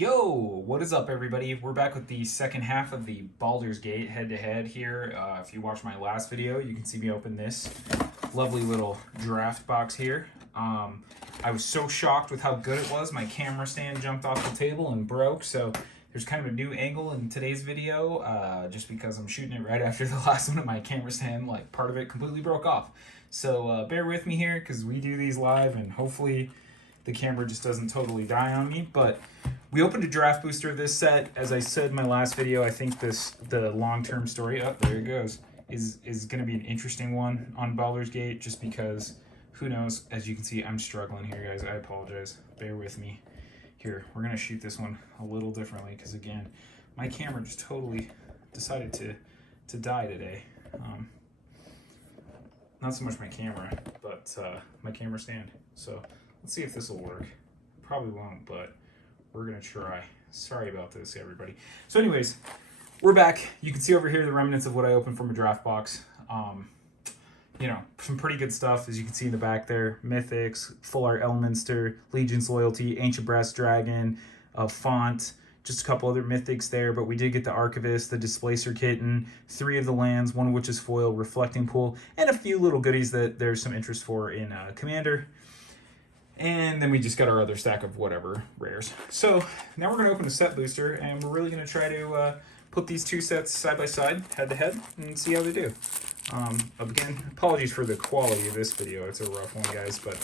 Yo, what is up, everybody? We're back with the second half of the Baldur's Gate head-to-head here. If you watched my last video, you can see me open this lovely little draft box here. I was so shocked with how good it was. My camera stand jumped off the table and broke, so there's kind of a new angle in today's video, just because I'm shooting it right after the last one, and my camera stand, like, part of it completely broke off. So bear with me here, because we do these live, and hopefully the camera just doesn't totally die on me. But we opened a draft booster of this set. As I said in my last video, I think the long-term story, oh, there it goes, is going to be an interesting one on Baldur's Gate, just because, who knows, as you can see, I'm struggling here, guys. I apologize. Bear with me. Here, we're going to shoot this one a little differently, because, again, my camera just totally decided to die today. Not so much my camera, but my camera stand. So let's see if this will work. Probably won't, but we're gonna try. Sorry about this, everybody. So anyways, we're back. You can see over here the remnants of what I opened from a draft box. You know, some pretty good stuff, as you can see in the back there. Mythics, Full Art Elminster, Legion's Loyalty, Ancient Brass Dragon, Font, just a couple other mythics there, but we did get the Archivist, the Displacer Kitten, 3 of the lands, one of which is foil, Reflecting Pool, and a few little goodies that there's some interest for in Commander. And then we just got our other stack of whatever rares. So now we're going to open a set booster, and we're really going to try to put these two sets side by side, head to head, and see how they do. Again, apologies for the quality of this video. It's a rough one, guys, but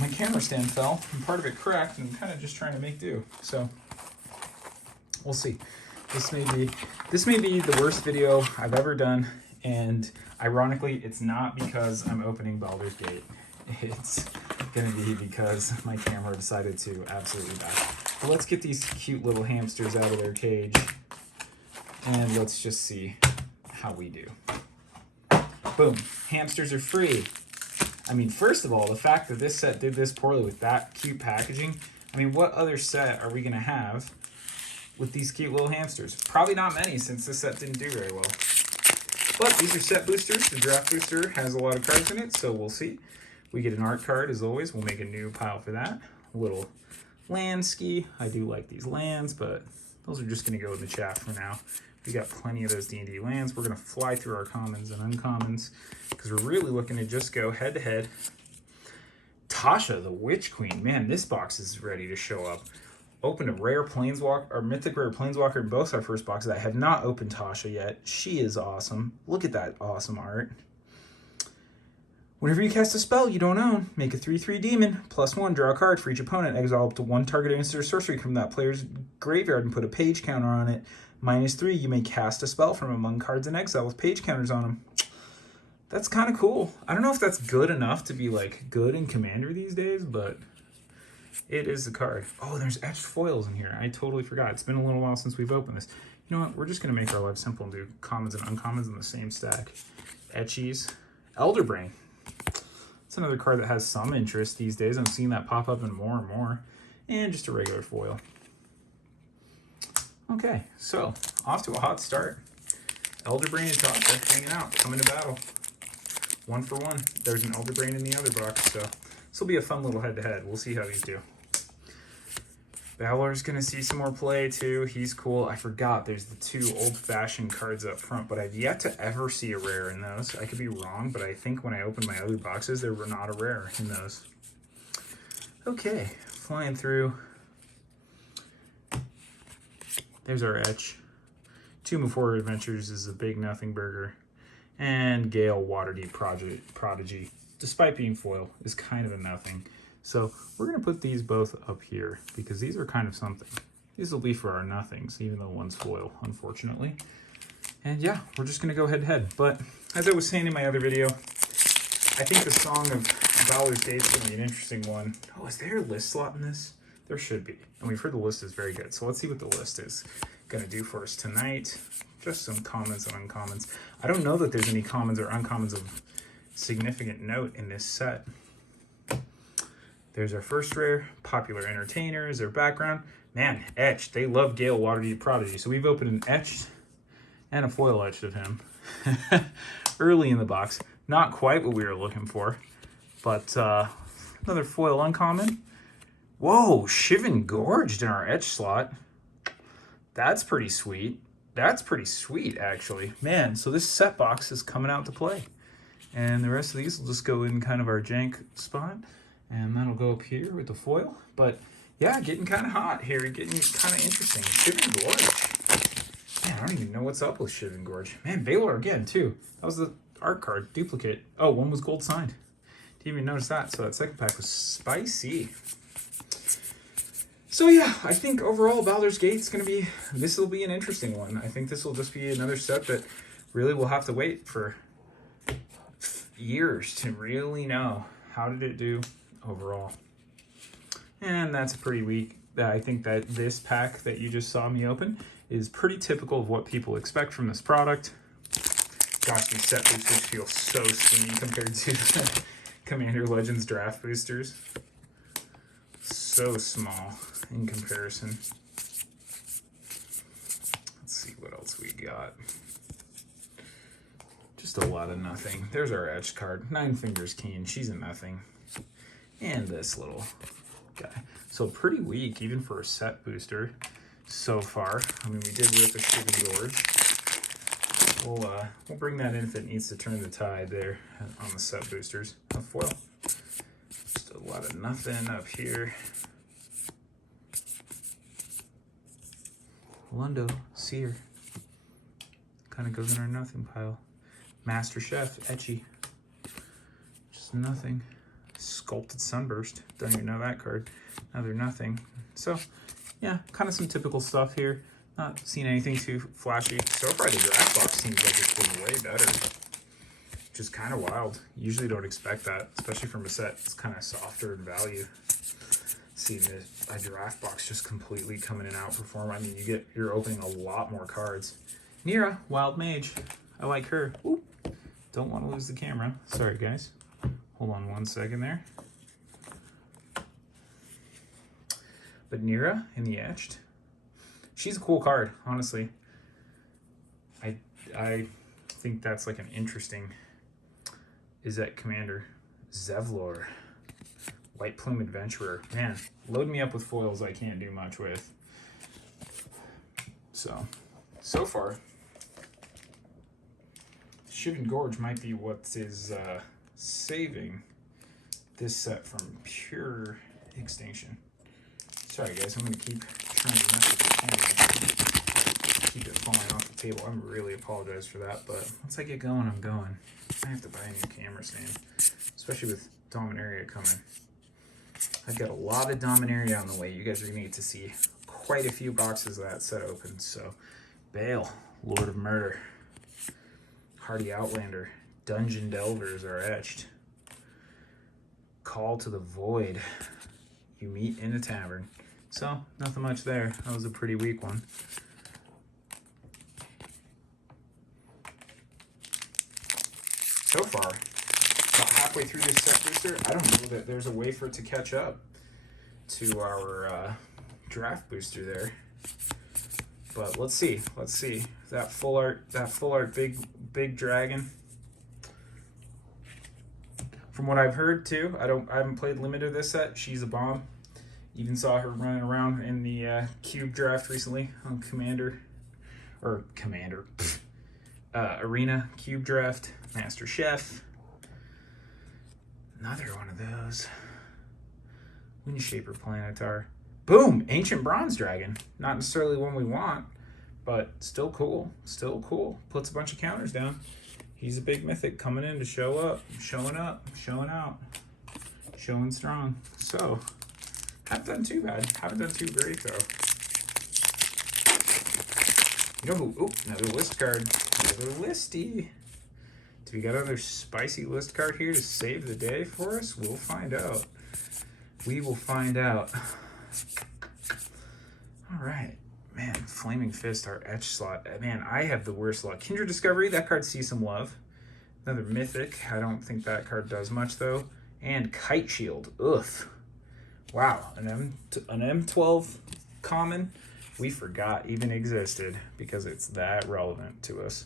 my camera stand fell, and part of it cracked, and I'm kind of just trying to make do. So we'll see. This may be the worst video I've ever done, and ironically, it's not because I'm opening Baldur's Gate. It's gonna be because my camera decided to absolutely die. But let's get these cute little hamsters out of their cage, and let's just see how we do. Boom, hamsters are free. I mean, first of all, the fact that this set did this poorly with that cute packaging, I mean, what other set are we gonna have with these cute little hamsters? Probably not many, since this set didn't do very well. But these are set boosters. The draft booster has a lot of cards in it, so we'll see. We get an art card, as always. We'll make a new pile for that. A little land ski. I do like these lands, but those are just going to go in the chat for now. We got plenty of those D&D lands. We're going to fly through our commons and uncommons, because we're really looking to just go head-to-head. Tasha, the Witch Queen. Man, this box is ready to show up. Opened a rare Planeswalker, or Mythic Rare Planeswalker in both our first boxes. I have not opened Tasha yet. She is awesome. Look at that awesome art. Whenever you cast a spell you don't own, make a 3/3 demon, +1, draw a card for each opponent, exile up to 1 target instant or sorcery from that player's graveyard and put a page counter on it. -3, you may cast a spell from among cards in exile with page counters on them. That's kind of cool. I don't know if that's good enough to be, like, good in Commander these days, but it is the card. Oh, there's etched foils in here. I totally forgot. It's been a little while since we've opened this. You know what? We're just going to make our life simple and do commons and uncommons in the same stack. Etchies. Elderbrain. It's another card that has some interest these days. I'm seeing that pop up in more and more. And just a regular foil. Okay, so off to a hot start. Elderbrain and Tasha hanging out, coming to battle. 1 for 1. There's an Elderbrain in the other box, so this will be a fun little head-to-head. We'll see how these do. Baldurs gonna see some more play too. He's cool. I forgot there's the 2 old-fashioned cards up front, but I've yet to ever see a rare in those. I could be wrong, but I think when I opened my other boxes, there were not a rare in those. Okay, flying through. There's our etch. Tomb of Horror Adventures is a big nothing burger. And Gale Waterdeep Prodigy, despite being foil, is kind of a nothing. So we're going to put these both up here, because these are kind of something. These will be for our nothings, even though one's foil, unfortunately. And yeah, we're just going to go head-to-head. But as I was saying in my other video, I think the Song of Baldur's Gate is going to be an interesting one. Oh, is there a list slot in this? There should be. And we've heard the list is very good. So let's see what the list is going to do for us tonight. Just some commons and uncommons. I don't know that there's any commons or uncommons of significant note in this set. There's our first rare, Popular Entertainer is their background. Man, etched. They love Gale Waterdeep Prodigy. So we've opened an etched and a foil etched of him early in the box. Not quite what we were looking for, but another foil uncommon. Whoa, Shivan Gorged in our etch slot. That's pretty sweet. That's pretty sweet, actually. Man, so this set box is coming out to play. And the rest of these will just go in kind of our jank spot. And that'll go up here with the foil. But yeah, getting kind of hot here. Getting kind of interesting. Shivan Gorge. Man, I don't even know what's up with Shivan Gorge. Man, Valor again, too. That was the art card duplicate. Oh, one was gold signed. Didn't even notice that. So that second pack was spicy. So yeah, I think overall Baldur's Gate's going to be, this will be an interesting one. I think this will just be another set that really we'll have to wait for years to really know how did it do overall. And that's pretty weak. I think that this pack that you just saw me open is pretty typical of what people expect from this product. Gosh, these set boosters feel so skinny compared to the Commander Legends draft boosters. So small in comparison. Let's see what else we got. Just a lot of nothing. There's our etched card. Nine Fingers Keen. She's a nothing. And this little guy. So pretty weak even for a set booster so far. I mean, we did rip a Shivan Gorge. We'll bring that in if it needs to turn the tide there on the set boosters. A foil. Just a lot of nothing up here. Lundo, Seer. Kind of goes in our nothing pile. Master Chef, Etchy. Just nothing. Sculpted Sunburst. Don't even know that card. Another nothing. So, yeah, kind of some typical stuff here. Not seeing anything too flashy. So far, the draft box seems like it's been way better. Just kind of wild. Usually don't expect that, especially from a set it's kind of softer in value. Seeing a draft box just completely coming in and outperform. I mean, you're opening a lot more cards. Nira, Wild Mage. I like her. Ooh, don't want to lose the camera. Sorry, guys. Hold on one second there. But Nira in the etched. She's a cool card, honestly. I think that's like an interesting. Is that Commander Zevlor, White Plume Adventurer? Man, load me up with foils I can't do much with. So far, Shivan Gorge might be what is saving this set from pure extinction. Sorry guys, I'm gonna keep trying to mess with the camera. Keep it falling off the table. I really apologize for that, but once I get going, I'm going. I have to buy a new camera stand, especially with Dominaria coming. I've got a lot of Dominaria on the way. You guys are gonna get to see quite a few boxes of that set open. So, Bale, Lord of Murder, Hardy Outlander, Dungeon Delvers are etched. Call to the Void. You meet in a tavern. So, nothing much there. That was a pretty weak one. So far, about halfway through this set booster, I don't know that there's a way for it to catch up to our draft booster there. But let's see. Let's see. That full art big dragon. From what I've heard too, I haven't played limited of this set. She's a bomb. Even saw her running around in the cube draft recently on Arena cube draft. Master Chef. Another one of those. Windshaper Planetar. Boom! Ancient Bronze Dragon. Not necessarily one we want, but still cool. Still cool. Puts a bunch of counters down. He's a big mythic coming in to show up, showing out, showing strong. So, haven't done too bad. Haven't done too great though. You know who? Oop, another list card. Another listy. Do we got another spicy list card here to save the day for us? We'll find out. We will find out. All right. Man, Flaming Fist, our etch slot. Man, I have the worst luck. Kindred Discovery, that card sees some love. Another Mythic. I don't think that card does much, though. And Kite Shield. Oof. Wow. An M12 common we forgot even existed because it's that relevant to us.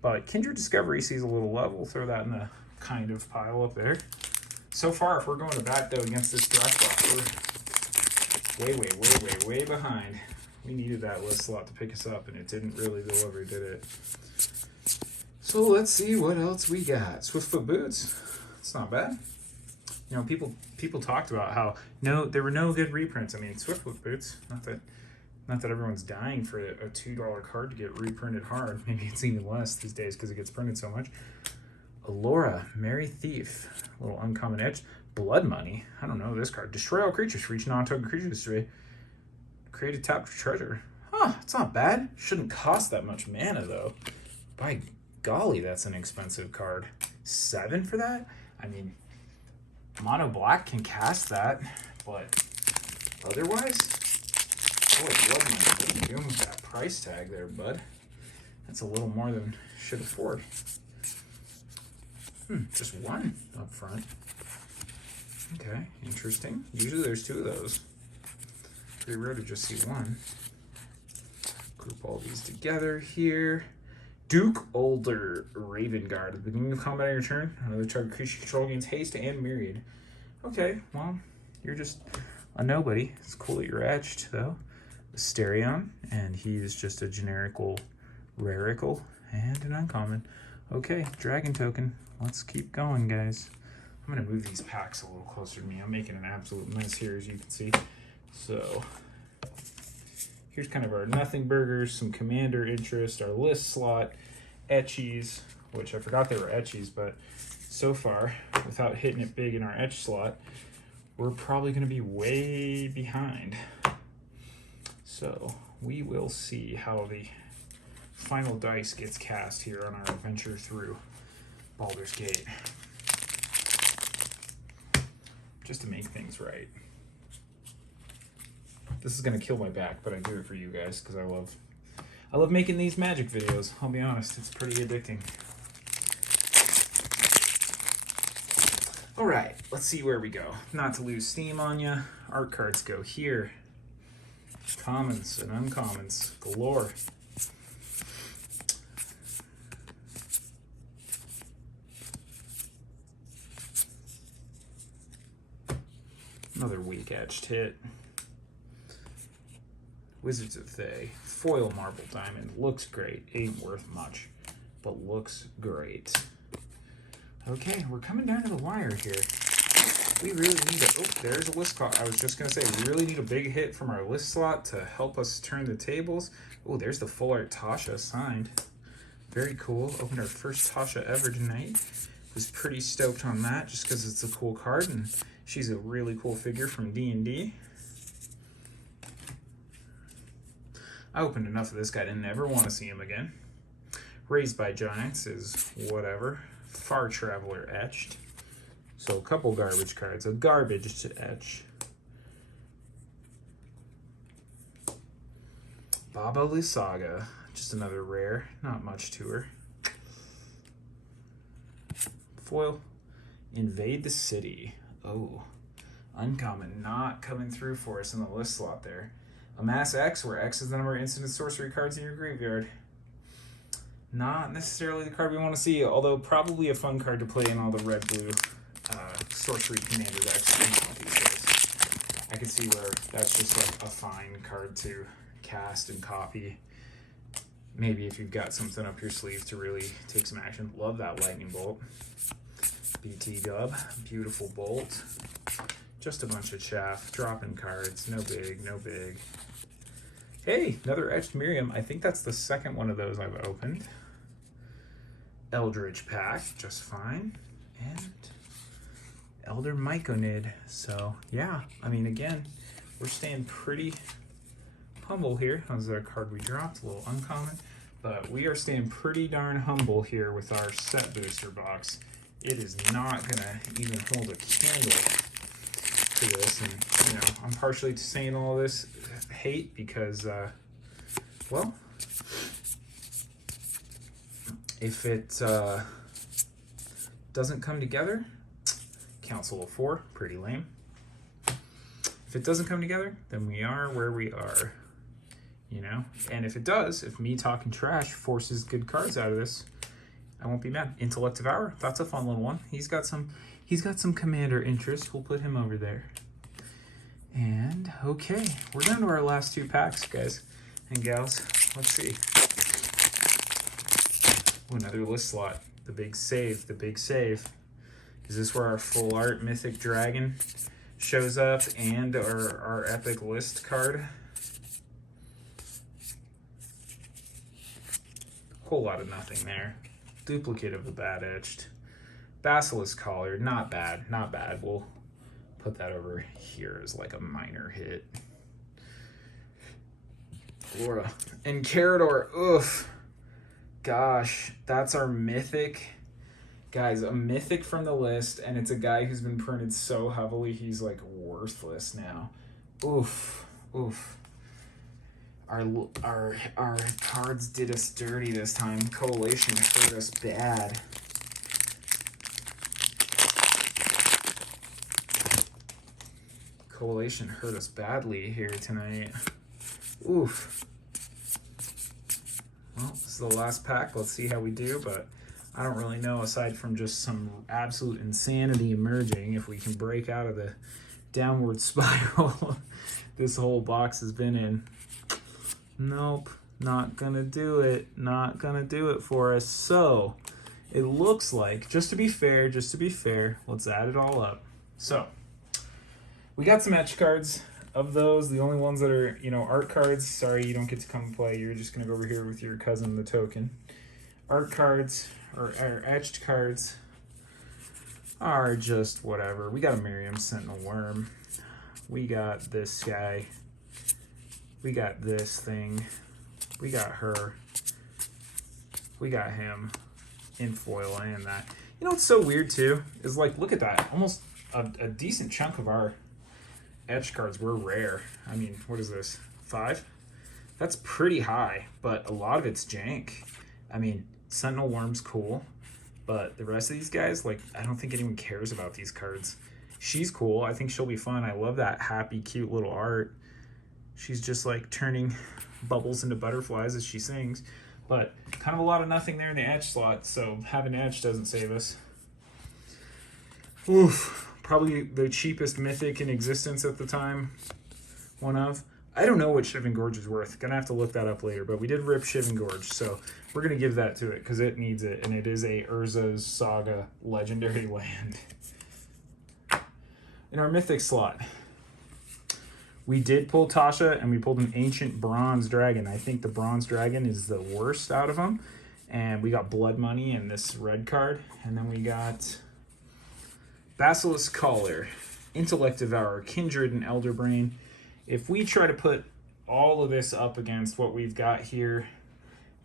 But Kindred Discovery sees a little love. We'll throw that in the kind of pile up there. So far, if we're going to bat, though, against this draft box, way behind. We needed that list slot to pick us up, and it didn't really deliver, did it? So let's see what else we got. Swiftfoot boots. It's not bad. You know, people talked about how there were no good reprints. I mean, Swiftfoot boots. Not that everyone's dying for a $2 card to get reprinted hard. Maybe it's even less these days because it gets printed so much. Allura, Merry Thief, a little uncommon edge. Blood Money. I don't know this card. Destroy all creatures for each non-token creature destroy. Create a tapped treasure. Huh, it's not bad. Shouldn't cost that much mana though. By golly, that's an expensive card. 7 for that? I mean, mono black can cast that, but otherwise, boy, Blood Money, what are you doing with that price tag there, bud? That's a little more than should afford. Just one up front. Okay, interesting. Usually there's 2 of those. Pretty rare to just see one. Group all these together here. Duke Older Raven Guard. At the beginning of combat on your turn, another target creature control gains haste and myriad. Okay, well, you're just a nobody. It's cool that you're etched, though. Asterion, and he's just a generical rarical and an uncommon. Okay, dragon token. Let's keep going, guys. I'm gonna move these packs a little closer to me. I'm making an absolute mess here, as you can see. So here's kind of our nothing burgers, some commander interest, our list slot, etchies, which I forgot they were etchies, but so far, without hitting it big in our etch slot, we're probably gonna be way behind. So we will see how the final dice gets cast here on our adventure through Baldur's Gate. Just to make things right. This is gonna kill my back, but I do it for you guys because I love making these magic videos. I'll be honest, it's pretty addicting. All right, let's see where we go. Not to lose steam on you, art cards go here. Commons and uncommons galore. Another weak etched hit. Wizards of Thay. Foil Marble Diamond. Looks great. Ain't worth much, but looks great. Okay, we're coming down to the wire here. We really need a... Oh, there's a list slot. I was just going to say, we really need a big hit from our list slot to help us turn the tables. Oh, there's the full art Tasha signed. Very cool. Opened our first Tasha ever tonight. Was pretty stoked on that just because it's a cool card and she's a really cool figure from D&D. I opened enough of this guy to never want to see him again. Raised by Giants is whatever. Far Traveler etched. So a couple garbage cards. A garbage to etch. Baba Lysaga. Just another rare. Not much to her. Foil. Invade the City. Oh. Uncommon. Not coming through for us in the list slot there. Amass X, where X is the number of instant and sorcery cards in your graveyard. Not necessarily the card we want to see, although probably a fun card to play in all the red-blue sorcery commander decks these days. I can see where that's just like a fine card to cast and copy. Maybe if you've got something up your sleeve to really take some action. Love that lightning bolt. BT dub, beautiful bolt. Just a bunch of chaff, dropping cards, no big, no big. Hey, another etched Miriam. I think that's the second one of those I've opened. Eldritch Pack, just fine. And Elder Myconid. So, yeah, I mean, again, we're staying pretty humble here. That was our card we dropped, a little uncommon. But we are staying pretty darn humble here with our set booster box. It is not going to even hold a candle to this. And, you know, I'm partially saying all this hate because, well, if it doesn't come together, Council of 4, pretty lame. If it doesn't come together, then we are where we are, you know? And if it does, if me talking trash forces good cards out of this, I won't be mad. Intellect Devourer, that's a fun little one. He's got some commander interest. We'll put him over there. And, okay, we're down to our last 2 packs, guys and gals. Let's see. Ooh, another list slot. The big save, the big save. Is this where our full art Mythic Dragon shows up and our epic list card? Whole lot of nothing there. Duplicate of the Bad Etched. Basilisk Collar, not bad, not bad. We'll put that over here as like a minor hit. Laura. And Carador, oof. Gosh, that's our mythic. Guys, a mythic from the list, and it's a guy who's been printed so heavily, he's like worthless now. Oof, oof. Our cards did us dirty this time. Coalition hurt us bad. Coalition hurt us badly here tonight. Oof. Well, this is the last pack. Let's see how we do, but I don't really know, aside from just some absolute insanity emerging, if we can break out of the downward spiral this whole box has been in. Nope, not gonna do it. Not gonna do it for us. So, it looks like, just to be fair, let's add it all up. So, we got some etch cards. Of those, the only ones that are, art cards, sorry, you don't get to come and play. You're just gonna go over here with your cousin, the token. Art cards, or etched cards, are just whatever. We got a Miriam Sentinel Worm. We got this guy. We got this thing. We got her. We got him in foil and that. You know what's so weird too? Is like, look at that. Almost a decent chunk of our etch cards were rare. I mean, what is this? 5? That's pretty high, but a lot of it's jank. I mean, Sentinel Worm's cool, but the rest of these guys, like, I don't think anyone cares about these cards. She's cool. I think she'll be fun. I love that happy, cute little art. She's just like turning bubbles into butterflies as she sings, but kind of a lot of nothing there in the etch slot, so having etch doesn't save us. Oof. Probably the cheapest mythic in existence at the time. One of. I don't know what Shivan Gorge is worth. Gonna have to look that up later, but we did rip Shivan Gorge, so we're gonna give that to it because it needs it, and it is a Urza's Saga legendary land. In our mythic slot, we did pull Tasha, and we pulled an ancient bronze dragon. I think the bronze dragon is the worst out of them, and we got Blood Money and this red card, and then we got Basilisk Collar, Intellect Devourer, Kindred, and Elder Brain. If we try to put all of this up against what we've got here,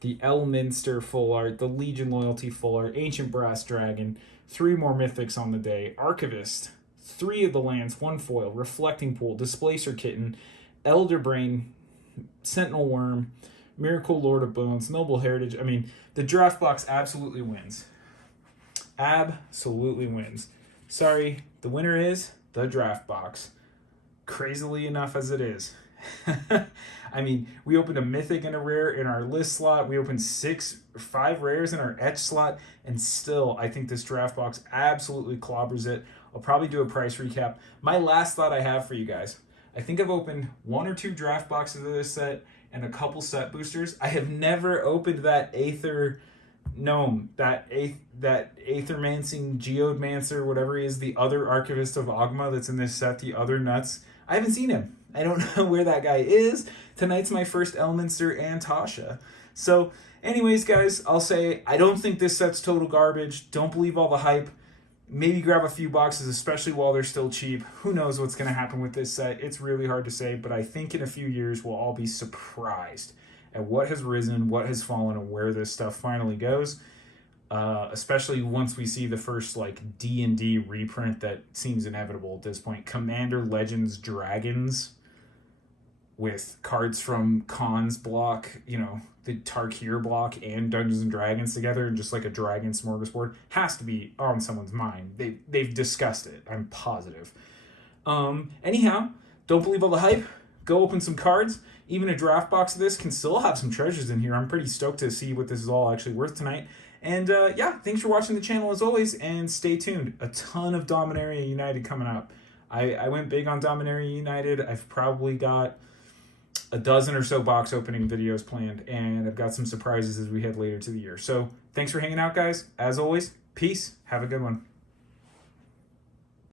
the Elminster full art, the Legion Loyalty full art, Ancient Brass Dragon, 3 more mythics on the day, Archivist, 3 of the lands, 1 foil, Reflecting Pool, Displacer Kitten, Elder Brain, Sentinel Worm, Miracle Lord of Bones, Noble Heritage. I mean, the draft box absolutely wins. Absolutely wins. Sorry, the winner is the draft box. Crazily enough as it is. I mean, we opened a mythic and a rare in our list slot. We opened 5 rares in our etch slot, and still, I think this draft box absolutely clobbers it. I'll probably do a price recap. My last thought I have for you guys. I think I've opened 1 or 2 draft boxes of this set and a couple set boosters. I have never opened that Aether Gnome, that Aethermancing Geomancer, whatever he is, the other Archivist of Ogma that's in this set, the other nuts. I haven't seen him. I don't know where that guy is. Tonight's my first Elminster and Tasha. So, anyways, guys, I'll say I don't think this set's total garbage. Don't believe all the hype. Maybe grab a few boxes, especially while they're still cheap. Who knows what's going to happen with this set? It's really hard to say, but I think in a few years we'll all be surprised at what has risen, what has fallen, and where this stuff finally goes. Especially once we see the first like D&D reprint that seems inevitable at this point. Commander Legends Dragons with cards from Khan's block, the Tarkir block and Dungeons and Dragons together, and just like a dragon smorgasbord has to be on someone's mind. They've discussed it, I'm positive. Anyhow, don't believe all the hype. Go open some cards. Even a draft box of this can still have some treasures in here. I'm pretty stoked to see what this is all actually worth tonight. And yeah, thanks for watching the channel as always, and stay tuned. A ton of Dominaria United coming up. I went big on Dominaria United. I've probably got a dozen or so box opening videos planned, and I've got some surprises as we head later to the year. So thanks for hanging out, guys. As always, peace. Have a good one.